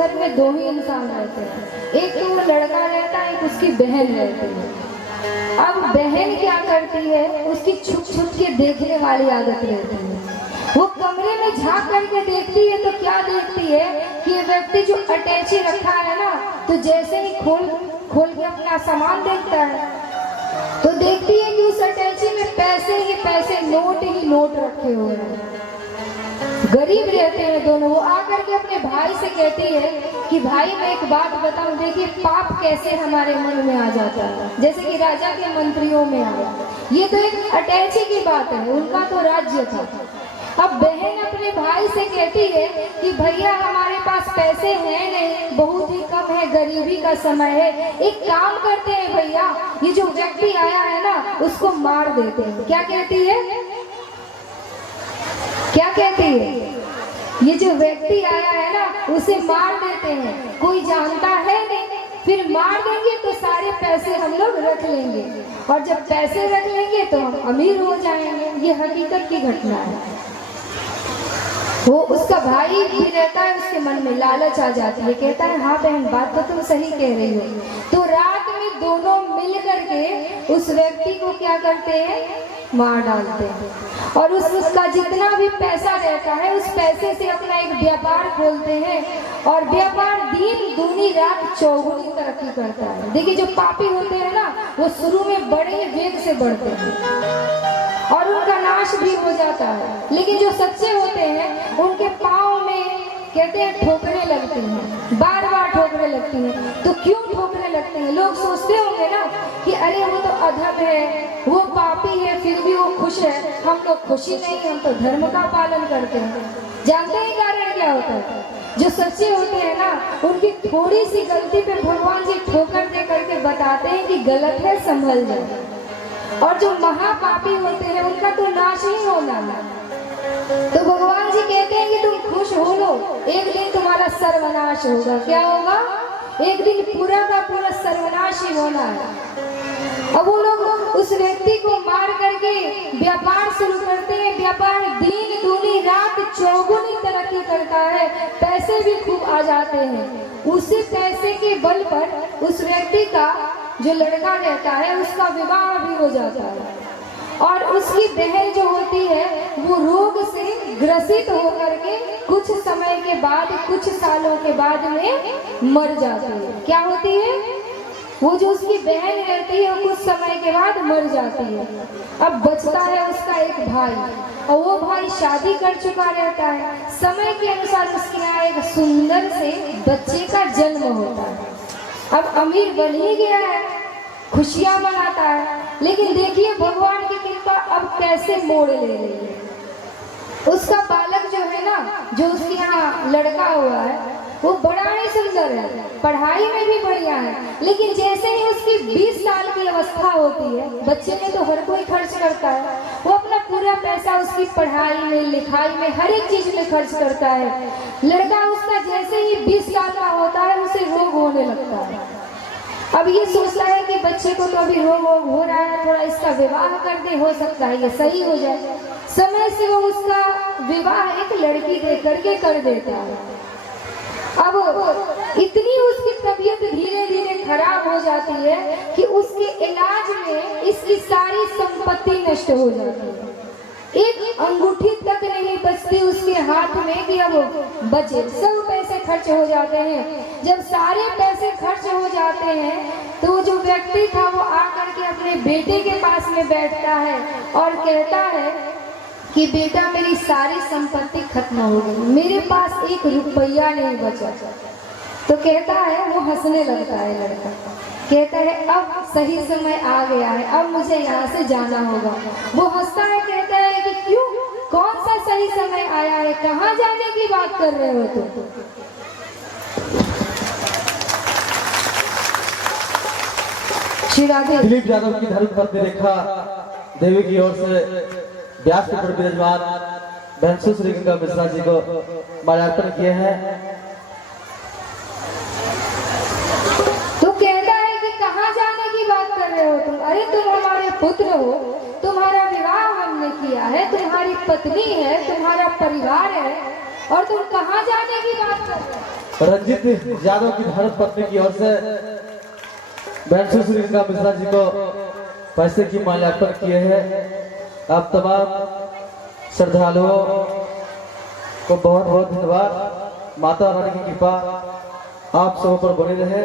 घर में दो ही इंसान रहते हैं, एक तो वो लड़का रहता है, एक उसकी बहन रहती है। अब बहन क्या करती है, उसकी छुप छुप के देखने वाली आदत रहती है। वो कमरे में झांक करके देखती है तो क्या देखती है कि ये व्यक्ति जो अटैची रखा है ना, तो जैसे ही खोल के अपना सामान देखता है तो देखती है कि उस अटैची में पैसे ही पैसे, नोट ही नोट रखे हुए हैं। गरीब रहते हैं दोनों। वो आकर के अपने भाई से कहती है कि भाई मैं एक बात बताऊं, देखिए पाप कैसे हमारे मन में आ जाता है, जैसे कि राजा के मंत्रियों में आया। ये तो एक अटैची की बात है, उनका तो राज्य था। अब बहन अपने भाई से कहती है कि भैया हमारे पास पैसे हैं नहीं, बहुत ही कम है, गरीबी का समय है, एक काम करते हैं भैया, ये जो व्यक्ति आया है ना उसको मार देते हैं। क्या कहती है, क्या कहती है, ये जो व्यक्ति आया है ना उसे मार देते हैं, कोई जानता है नहीं, फिर मार देंगे तो सारे पैसे हम लोग रख लेंगे, और जब पैसे रख लेंगे तो हम अमीर हो जाएंगे। ये हकीकत की घटना है। वो उसका भाई भी रहता है, उसके मन में लालच आ जाती है, कहता है हाँ बहन बात तो तुम सही कह रही हो। तो रात में दोनों मिल करके उस व्यक्ति को क्या करते हैं, मार डालते हैं, और उसका जितना भी पैसा रहता है उस पैसे से अपना एक व्यापार खोलते हैं, और व्यापार दिन दूनी रात चौगुनी तरक्की करता है। देखिए जो पापी होते हैं ना वो शुरू में बड़े वेग से बढ़ते हैं और उनका नाश भी हो जाता है, लेकिन जो सच्चे होते हैं उनके पाँव में कहते हैं ठोकरे लगते हैं, बार बार ठोकरे लगती हैं। तो क्यों ठोकरे लगते हैं, लोग सोचते होंगे ना कि अरे वो तो अधम है, वो पापी है, फिर भी वो खुश है, हम लोग खुशी नहीं, हम तो धर्म का पालन करते हैं। जानते हैं कारण क्या होता है, जो सच्चे होते हैं ना उनकी थोड़ी सी गलती पे भगवान जी ठोकर दे करके बताते हैं कि गलत है, संभल जाए। और जो महापापी होते हैं उनका तो नाश ही होना है। तो भगवान जी कहते हैं कि तुम खुश हो लो, एक दिन तुम्हारा सर्वनाश होगा। क्या होगा, एक दिन पूरा का पूरा सर्वनाश ही होना है। अब वो लोग उस व्यक्ति को मार करके व्यापार शुरू करते हैं। व्यापार दिन दूनी रात चौगुनी तरक्की करता है, पैसे भी खूब आ जाते हैं। उसी पैसे के बल पर उस व्यक्ति का जो लड़का रहता है उसका विवाह भी हो जाता है, और उसकी बहन जो होती है वो रोग से ग्रसित होकर के कुछ समय के बाद, कुछ सालों के बाद में मर जाती है। क्या होती है, वो जो उसकी बहन रहती है वो कुछ समय के बाद मर जाती है। अब बचता है उसका एक भाई, और वो भाई शादी कर चुका रहता है। समय के अनुसार उसके यहाँ एक सुंदर से बच्चे का जन्म होता है। अब अमीर बन ही गया है, खुशियां मनाता है, लेकिन देखिए भगवान की कृपा अब कैसे मोड़ ले रही है। उसका बालक जो है ना, जो उसके यहाँ लड़का हुआ है वो बड़ा ही सुंदर है, पढ़ाई में भी बढ़िया है, लेकिन जैसे ही उसकी 20 साल की अवस्था होती है, बच्चे में तो हर कोई खर्च करता है, वो अपना पूरा पैसा उसकी पढ़ाई में, लिखाई में, हर एक चीज में खर्च करता है। लड़का उसका जैसे ही 20 साल का होता है उसे रोग होने लगता है। अब ये सोचता है कि बच्चे को तो अभी रोग हो रहा है, थोड़ा इसका विवाह कर दे, हो सकता है ये सही हो जाए। समय से वो उसका विवाह एक लड़की दे करके कर देता है। अब इतनी उसकी तबीयत धीरे धीरे खराब हो जाती है कि उसके इलाज में इसकी सारी संपत्ति नष्ट हो जाती है। एक अंगूठी तक नहीं बचती उसके हाथ में कि अब बचे, सब पैसे खर्च हो जाते हैं। जब सारे पैसे खर्च हो जाते हैं तो जो व्यक्ति था वो आकर के अपने बेटे के पास में बैठता है और कहता है कि बेटा मेरी सारी संपत्ति खत्म हो गई, मेरे पास एक रुपया नहीं बचा। तो कहता है, वो हंसने लगता है लड़का, कहता है अब सही समय आ गया है, अब मुझे यहाँ से जाना होगा। वो हंसता है, कहता है कि क्यों, कौन सा सही समय आया है, कहाँ जाने की बात कर रहे हो तुम? श्री राधे। दिलीप यादव की धर्म पत्नी रेखा देवी की ओर से व्यास के पर विराजमान बहन सुश्री गंगा मिश्रा जी को माल्यार्पण किए हैं। तो कहता है कि कहाँ जाने की बात कर रहे हो तुम? अरे तुम हमारे पुत्र हो, तुम्हारा विवाह हमने किया है, तुम्हारी पत्नी है, तुम्हारा परिवार है, और तुम कहाँ जाने की बात कर रहे हो? रंजित यादव की भारत पत्नी की ओर से बैंसू श्री गंगा मिश्रा जी को पैसे की माल्यार्पण किए हैं। आप तमाम श्रद्धालुओं को बहुत बहुत धन्यवाद। माता रानी की कृपा आप सब पर बनी रहे।